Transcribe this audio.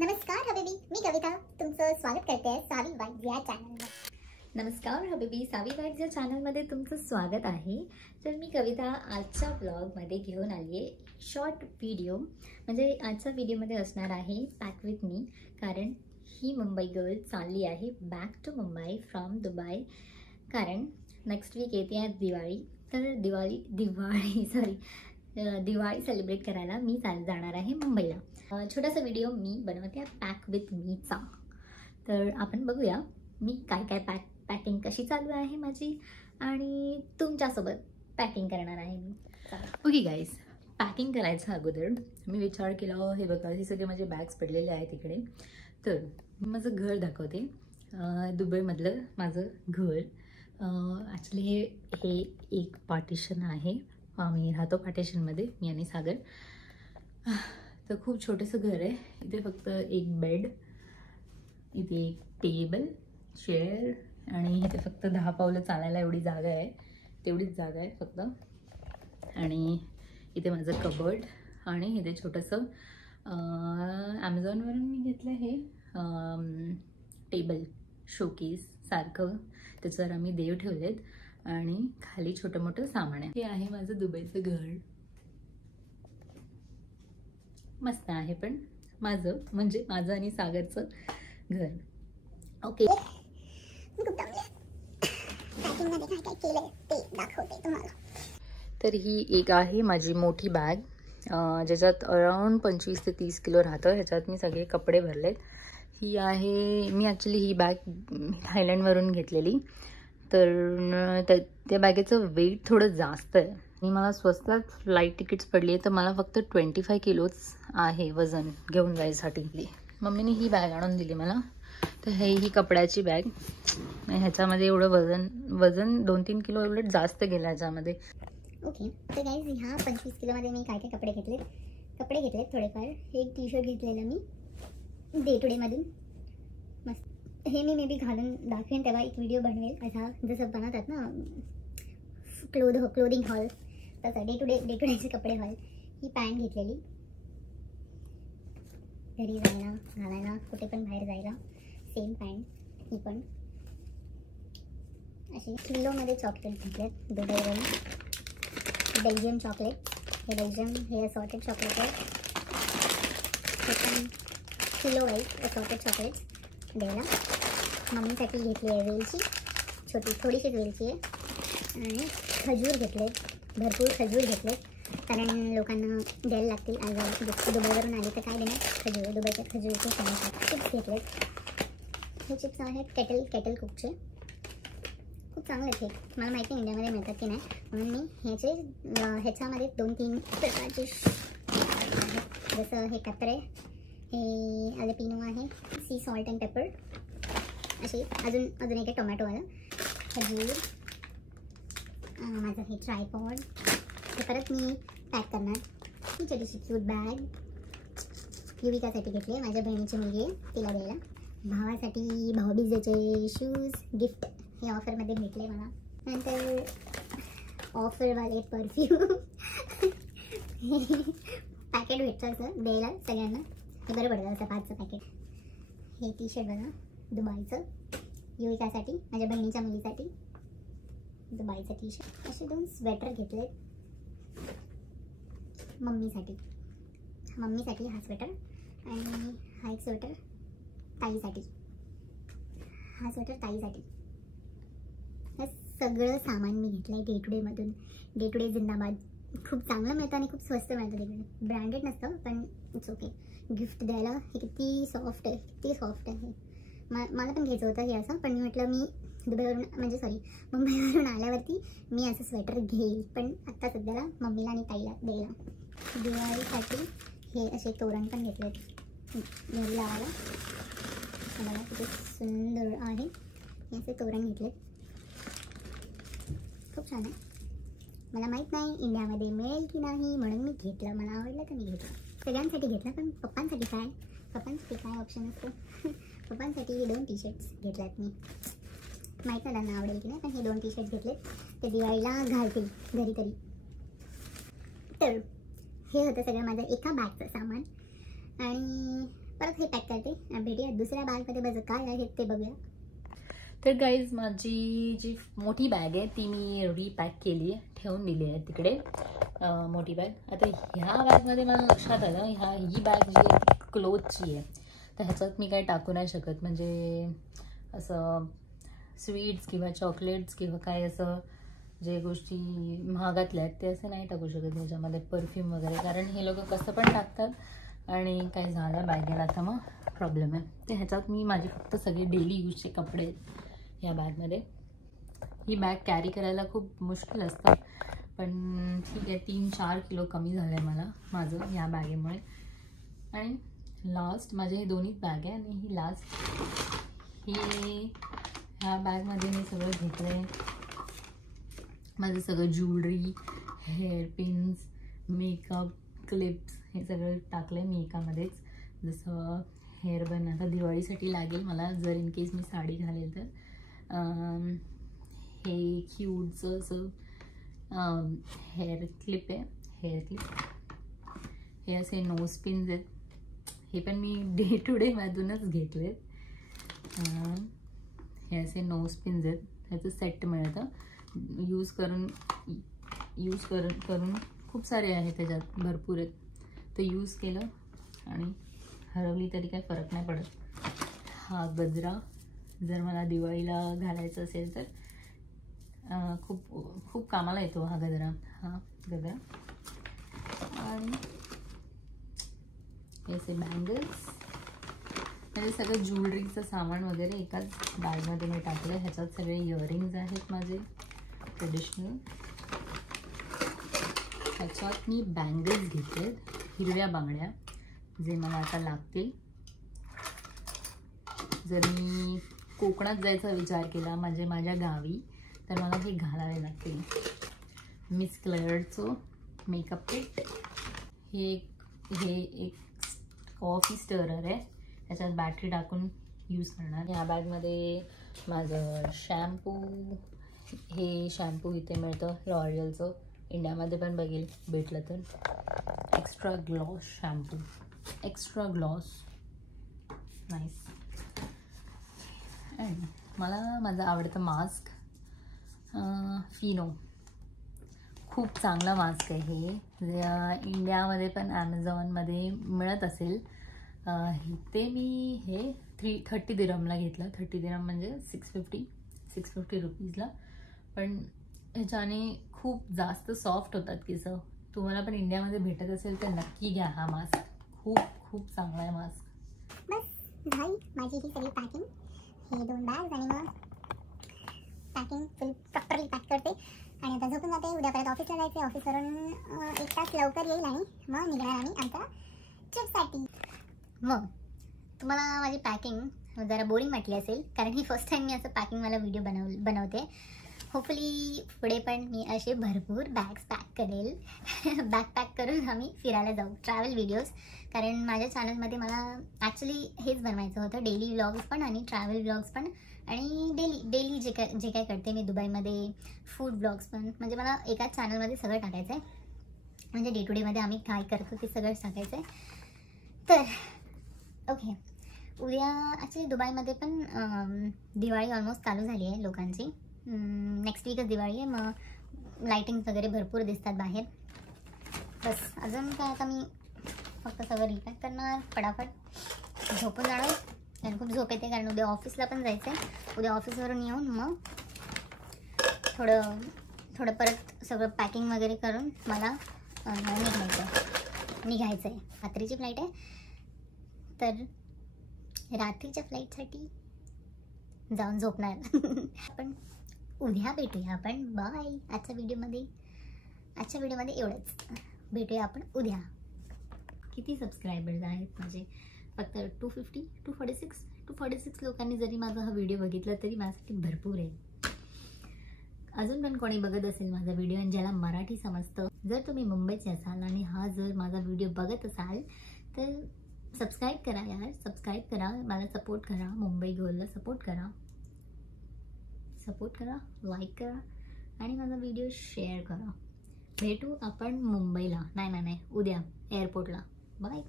नमस्कार हबीबी, मी कविता तुमचं स्वागत करते आहे सावी वाईब्स या चॅनलमध्ये. नमस्कार हबीबी, सावी वाईब्स या चॅनलमध्ये तुमचं स्वागत आहे. तर मी कविता आजच्या ब्लॉगमध्ये घेऊन आली आहे शॉर्ट व्हिडिओ. म्हणजे आजच्या व्हिडिओमध्ये असणार आहे पॅक विथ मी, कारण ही मुंबई गर्ल चालली आहे back to Mumbai from Dubai. कारण नेक्स्ट वीक येते आहे दिवाळी. तर दिवाळी सेलिब्रेट करायला मी जाणार आहे मुंबईला. छोटासा व्हिडिओ मी बनवते पॅक विथ मीचा. तर आपण बघूया मी काय काय पॅकिंग कशी चालू आहे माझी, आणि तुमच्यासोबत पॅकिंग करणार आहे मी. ओके गाईज, पॅकिंग करायच्या अगोदर मी विचार केला, हे बघा हे सगळे माझे बॅग्स पडलेले आहेत इकडे. तर मी माझं घर दाखवते, दुबईमधलं माझं घर. ॲक्च्युली हे एक पार्टिशन आहे, आम्ही राहतो पार्टिशनमध्ये, मी आणि सागर. तर खूप छोटंसं घर आहे. इथे फक्त एक बेड, इथे एक टेबल, चेअर, आणि इथे फक्त 10 पावलं चालायला एवढी जागा आहे, तेवढीच जागा आहे फक्त. आणि इथे माझं कबर्ड, आणि इथे छोटंसं ॲमेझॉनवरून मी घेतलं हे टेबल शोकेस सारखं, त्याच्यावर आम्ही देव ठेवलेत, आणि खाली छोटं मोठं सामान आहे. हे आहे माझं दुबईचं घर. मस्त आहे, पण माझं म्हणजे माझं आणि सागरचं घर. ओके, तर ही एक आहे माझी मोठी बॅग, ज्याच्यात अराउंड 25 ते 30 किलो राहतं. ह्याच्यात मी सगळे कपडे भरलेत. ही आहे, मी ॲक्च्युली ही बॅग थायलंडवरून घेतलेली. तर त्या बॅगेचं वेट थोडं जास्त आहे, आणि मला स्वस्तात फ्लाईट तिकीट्स पडली आहे. तर मला फक्त 25 किलोच आहे वजन घेऊन जायसाठी. मम्मीने ही बॅग आणून दिली मला. तर ही कपड्याची बॅग, ह्याच्यामध्ये एवढं वजन 2-3 किलो एवढं जास्त गेलं ह्याच्यामध्ये. ओके, तर गाईज ह्या 25 किलोमध्ये मी काय काय कपडे घेतलेत थोडेफार. हे एक टी शर्ट घेतलेलं मी डे टू डेमधून, मस्त. हे मी मे बी घालून दाखवेन, तेव्हा एक व्हिडिओ बनवेल, असा जसं बनवतात ना क्लोदिंग हॉल, तसं डे टू डेचे कपडे हॉल. ही पॅन्ट घेतलेली घरी जायला घालायला, कुठे पण बाहेर जायला. सेम पॅन्ट ही पण. असे किलोमध्ये चॉकलेट घेतलेत दुबईवरून. बेल्जियम चॉकलेट, हे असॉर्टेड चॉकलेट आहे. हे पण किलो वाईज असॉर्टेड चॉकलेट द्यायला. मम्मीसाठी घेतली आहे वेलची, थोडीशीच वेलची आहे. आणि खजूर घेतलेत, भरपूर खजूर घेतलेत, कारण लोकांना द्यायला लागतील. आज दुबईवरून आले तर काय देणार, खजूर, दुबईच्या खजूरचे चिप्स घेतलेत. हे चिप्स आहेत केटल कुकचे, खूप चांगले आहेत. हे मला माहिती नाही इंडियामध्ये मिळतात की नाही, म्हणून मी ह्याच्यामध्ये 2-3 प्रकारचे आहेत. जसं हे पेपर आहे, हे अलेपिनो आहे, सी सॉल्ट अँड पेपर, असे अजून एक टोमॅटोवाला, खजूर, माझं हे ट्रायपॉड. हे परत मी पॅक करणार. ही छोटीशी क्यूट बॅग युविकासाठी घेतली आहे, माझ्या बहिणीची मुलगी आहे, तिला द्यायला. भावासाठी भाऊबीजेचे शूज गिफ्ट हे ऑफरमध्ये भेटले मला. नंतर ऑफरवाले परफ्यूम पॅकेट भेटतं असं द्यायला सगळ्यांना, हे बरं पडतं असं 5चं पॅकेट. हे टी शर्ट बघा दुबईचं, युविकासाठी, माझ्या बहिणीच्या मुलीसाठी दुबईचं टी शर्ट. असे 2 स्वेटर घेतले मम्मीसाठी हा स्वेटर, आणि हा एक स्वेटर ताईसाठी. हे सगळं सामान मी घेतलं आहे डे टू डे जिंदाबाद. खूप चांगलं मिळतं आणि खूप स्वस्त मिळतं तिकडे. ब्रँडेड नसतं, पण इट्स ओके. गिफ्ट द्यायला हे किती सॉफ्ट आहे. मला पण घ्यायचं होतं हे असं, पण मी म्हटलं मी मुंबईवरून आल्यावरती मी असं स्वेटर घेईल, पण आत्ता सध्याला मम्मीला आणि ताईला द्यायला. दिवाळीसाठी हे असे तोरण पण घेतलेत घरी लावायला. मला किती सुंदर आहे, हे असे तोरण घेतलेत, खूप छान आहे. मला माहीत नाही इंडियामध्ये मिळेल की नाही, म्हणून मी घेतलं. मला आवडलं तर मी घेतलं. सगळ्यांसाठी घेतलं, पण पप्पांसाठी काय ऑप्शन असतो. पप्पांसाठी 2 टी शर्ट्स घेतल्यात मी. माहीत नाही त्यांना आवडेल की नाही, पण हे 2 टी शर्ट्स घेतलेत, ते दिवाळीला घालतील घरी तरी. तर हे होतं सगळं माझं एका बॅगचं सामान. आणि परत परत हे पॅक करते. भेटूया दुसऱ्या बॅगमध्ये माझं काय आहे ते बघूया. तर गाईज माझी जी मोठी बॅग आहे ती मी रिपॅक केली आहे, ठेवून दिली आहे तिकडे मोठी बॅग. आता ह्या बॅगमध्ये मला लक्षात आलं ही बॅग जी आहे ती क्लोथची आहे, तर ह्याच्यात मी काही टाकू नाही शकत. म्हणजे असं स्वीट्स किंवा चॉकलेट्स किंवा काय असं जे गोष्टी महागातल्या आहेत ते असं नाही टाकू शकत ह्याच्यामध्ये, परफ्यूम वगैरे, कारण हे लोक कसं पण टाकतात आणि काय झालं बॅगेला तर मग प्रॉब्लेम आहे. तर ह्याच्यात मी माझी फक्त सगळे डेली यूजचे कपडे आहेत ह्या बॅगमध्ये. ही बॅग कॅरी करायला खूप मुश्किल असतं, पण ठीक आहे, 3-4 किलो कमी झालं आहे माझं ह्या बॅगेमुळे. आणि लास्ट माझे हे दोन्हीच बॅग आहे आणि ही लास्ट ह्या बॅगमध्ये मी सगळं घेतलं आहे. माझं सगळं ज्वेलरी, हेअरपिन्स, मेकअप, क्लिप्स हे सगळं टाकलं आहे मी एकामध्येच. जसं हेअरबन आता दिवाळीसाठी लागेल मला, जर इन केस मी साडी घालेल तर. हे क्यूटचं असं हेअर क्लिप आहे, हेअर क्लिप. हे असे नोज पिन्स आहेत, हे पण मी डे टू डे मधूनच घेतलेत. हे असे नोज पिन्स आहेत, ह्याचं सेट मिळतं. यूज करून खूप सारे आहेत त्याच्यात, भरपूर आहेत. ते यूज केलं आणि हरवली तरी काही फरक नाही पडत. हा गजरा जर मला दिवाळीला घालायचा असेल तर खूप कामाला येतो हा गजरा. आणि असे बँगल्स, म्हणजे सगळं ज्वेलरीचं सामान वगैरे एकाच बॅगमध्ये मी टाकलं. ह्याच्यात सगळे इयरिंग्ज आहेत माझे ट्रेडिशनल. ह्याच्यात मी बँगल्स घेतले, हिरव्या बांगड्या, जे मला आता लागतील. जर मी कोकणात जायचा विचार केला म्हणजे माझ्या गावी, तर मला हे घालावे लागतील. मिस क्लेअरचं मेकअप किट. हे एक कॉफी स्टरर आहे, त्याच्यात बॅटरी टाकून यूज करणार. या बॅगमध्ये माझं शॅम्पू, हे शॅम्पू इथे मिळतं लॉरियलचं, इंडियामध्ये पण बघेल भेटलं तर. Extra gloss shampoo, extra gloss, nice. And मला माझं आवडतं मास्क, फिनो. खूप चांगला मास्क आहे हे, इंडियामध्ये पण ॲमेझॉनमध्ये मिळत असेल. ते मी हे 30 दिरमला घेतलं. 30 दिरम म्हणजे 650 रुपीजला. पण ह्याच्याने खूप जास्त सॉफ्ट होतात केस. तुम्हाला पण इंडियामध्ये भेटत असेल तर नक्की घ्या हा मास्क, खूप चांगला आहे मास्क. बस झाली माझी ही सगळी पॅकिंग. हे 2 बॅग्स आणि मग पॅकिंग फुल प्रॉपरली पॅक करते आणि आता झोपून जाते. उद्या परत ऑफिसला जायचं. ऑफिसवरून 1 तास लवकर येईल आणि मग निघणार आम्ही आमच्या ट्रिपसाठी. मग तुम्हाला माझी पॅकिंग जरा बोरिंग वाटली असेल, कारण ही फर्स्ट टाईम मी असं पॅकिंगवाला व्हिडिओ बनवते. होपफुली पुढे पण मी असे भरपूर बॅग्स पॅक करेल. बॅग पॅक करून आम्ही फिरायला जाऊ, ट्रॅव्हल व्हिडिओज. कारण माझ्या चॅनलमध्ये मला ॲक्च्युली हेच बनवायचं होतं, डेली व्लॉग्स पण आणि ट्रॅव्हल व्लॉग्स पण, आणि डेली जे काय करते मी दुबईमध्ये, फूड ब्लॉग्स पण. म्हणजे मला एकाच चॅनलमध्ये सगळं टाकायचं आहे, म्हणजे डे टू डेमध्ये आम्ही काय करतो ते सगळंच टाकायचं आहे. तर ओके, उद्या ॲक्च्युली दुबईमध्ये पण दिवाळी ऑलमोस्ट चालू झाली आहे लोकांची. नेक्स्ट वीकच दिवाळी आहे, मग लाईटिंग्स वगैरे भरपूर दिसतात बाहेर. बस अजून काय, आता मी फक्त सगळं रिपॅक करणार, फटाफट झोपून जाणार. आणि खूप झोप येते कारण उद्या ऑफिसला पण जायचं आहे. उद्या ऑफिसवरून येऊन मग थोडं परत सगळं पॅकिंग वगैरे करून मला निघायचं आहे. रात्रीची फ्लाईट आहे, तर रात्रीच्या फ्लाईटसाठी जाऊन झोपणार. आपण उद्या भेटूया आपण. बाय. आजच्या व्हिडिओमध्ये एवढंच. भेटूया आपण उद्या. किती सबस्क्रायबर्स आहेत माझे? फक्त 246 लोकांनी जरी माझा हा व्हिडिओ बघितला तरी माझ्यासाठी भरपूर आहे. अजून पण कोणी बघत असेल माझा व्हिडिओ आणि ज्याला मराठी समजतं, जर तुम्ही मुंबईचे असाल आणि हा जर माझा व्हिडिओ बघत असाल तर सबस्क्राईब करा यार, सबस्क्राईब करा, मला सपोर्ट करा, मुंबई गर्लला सपोर्ट करा, लाईक करा आणि माझा व्हिडिओ शेअर करा. भेटू आपण मुंबईला, नाही उद्या एअरपोर्टला. बाय.